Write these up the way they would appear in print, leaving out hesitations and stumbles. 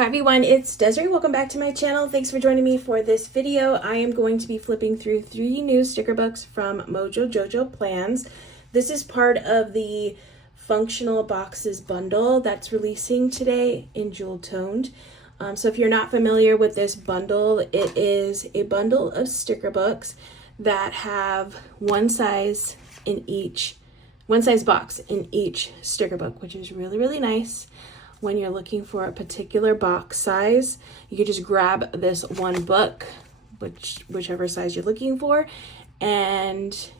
Hi everyone, it's Desiree. Welcome back to my channel. Thanks for joining me for this video. I am going to be flipping through 3 new sticker books from Mojo Jojoplans. This is part of the functional boxes bundle that's releasing today in jewel toned. So if you're not familiar with this bundle, it is a bundle of sticker books that have one size box in each sticker book, which is really nice. When you're looking for a particular box size, you can just grab this one book, whichever size you're looking for, and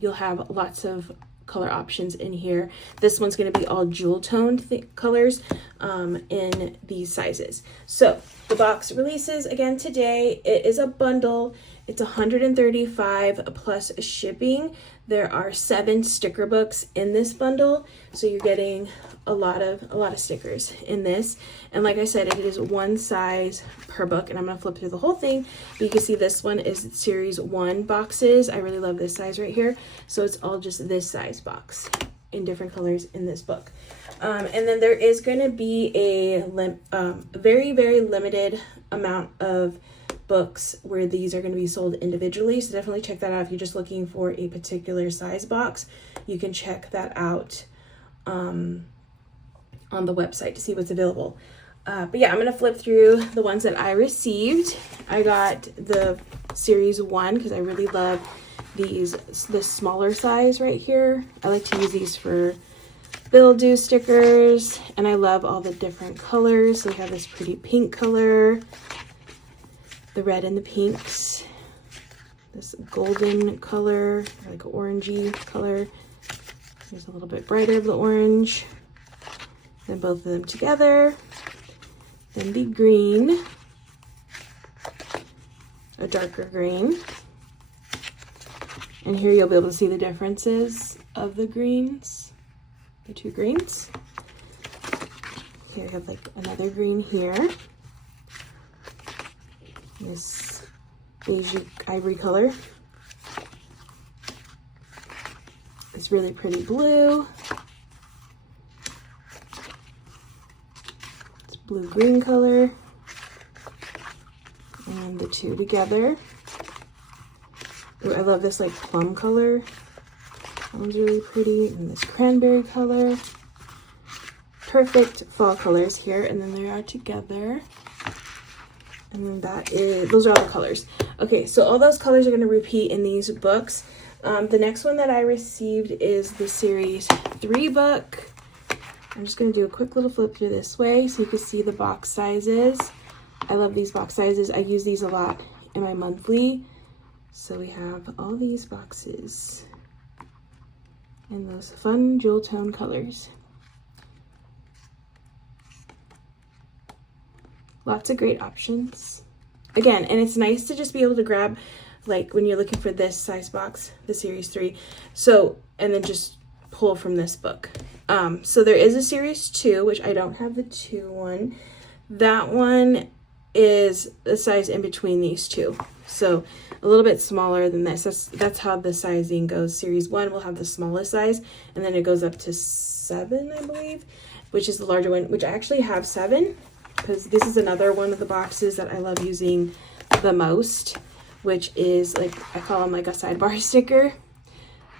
you'll have lots of color options in here. This one's going to be all jewel toned colors in these sizes. So the box releases again today. It is a bundle. It's $135 plus shipping. There are 7 sticker books in this bundle, so you're getting a lot of stickers in this. And like I said, it is one size per book, and I'm gonna flip through the whole thing. But you can see this one is series 1 boxes. I really love this size right here. So it's all just this size box in different colors in this book. And then there is gonna be a very limited amount of books where these are going to be sold individually, so definitely check that out. If you're just looking for a particular size box, you can check that out on the website to see what's available. But yeah, I'm going to flip through the ones that I received. I got the series 1 because I really love this smaller size right here. I like to use these for bill-do stickers, and I love all the different colors. So we have this pretty pink color, the red and the pinks, this golden color, or like an orangey color. Here's a little bit brighter of the orange. Then both of them together. Then the green, a darker green. And here you'll be able to see the differences of the greens, the 2 greens. Here we have like another green here. This beige ivory color. This really pretty blue. It's blue-green color. And the 2 together. Ooh, I love this like plum color. That one's really pretty. And this cranberry color. Perfect fall colors here. And then they are together. And then those are all the colors. Okay, so all those colors are going to repeat in these books. The next one that I received is the series 3 book. I'm just going to do a quick little flip through this way so you can see the box sizes. I love these box sizes. I use these a lot in my monthly. So we have all these boxes in those fun jewel tone colors. Lots of great options. Again, and it's nice to just be able to grab, like when you're looking for this size box, the series 3. So, and then just pull from this book. So there is a series 2, which I don't have the 2 one. That one is the size in between these 2. So a little bit smaller than this. That's how the sizing goes. Series 1 will have the smallest size, and then it goes up to 7, I believe, which is the larger one, which I actually have 7. Because this is another one of the boxes that I love using the most, which is like, I call them like a sidebar sticker.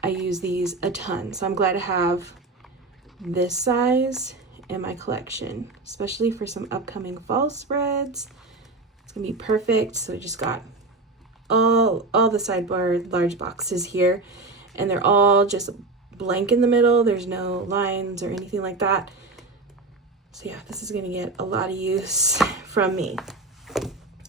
I use these a ton, so I'm glad to have this size in my collection, especially for some upcoming fall spreads. It's gonna be perfect. So we just got all the sidebar large boxes here, and they're all just blank in the middle. There's no lines or anything like that. So yeah, this is gonna get a lot of use from me.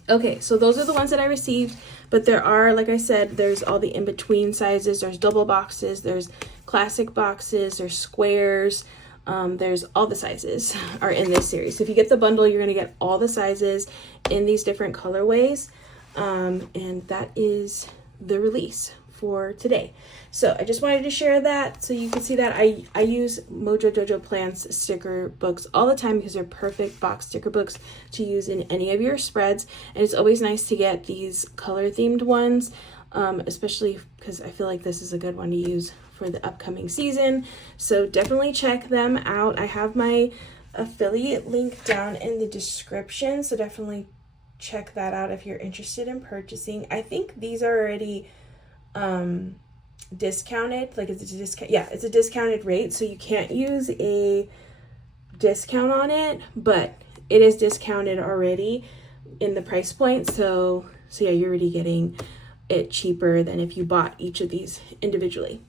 Okay, so those are the ones that I received, but there are, like I said, there's all the in-between sizes. There's double boxes, there's classic boxes, there's squares, there's all the sizes are in this series. So if you get the bundle, you're gonna get all the sizes in these different colorways, and that is the release for today. So I just wanted to share that so you can see that I use Mojo Jojoplans sticker books all the time because they're perfect box sticker books to use in any of your spreads, and it's always nice to get these color themed ones, especially because I feel like this is a good one to use for the upcoming season. So definitely check them out. I have my affiliate link down in the description, so definitely check that out if you're interested in purchasing. I think these are already discounted, like it's a discount. Yeah, it's a discounted rate, so you can't use a discount on it, but it is discounted already in the price point. So yeah, you're already getting it cheaper than if you bought each of these individually.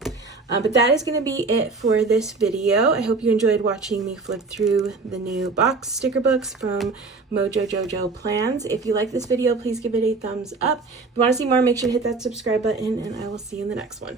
But that is going to be it for this video. I hope you enjoyed watching me flip through the new box sticker books from Mojo Jojoplans. If you like this video, please give it a thumbs up. If you want to see more, make sure to hit that subscribe button, and I will see you in the next one.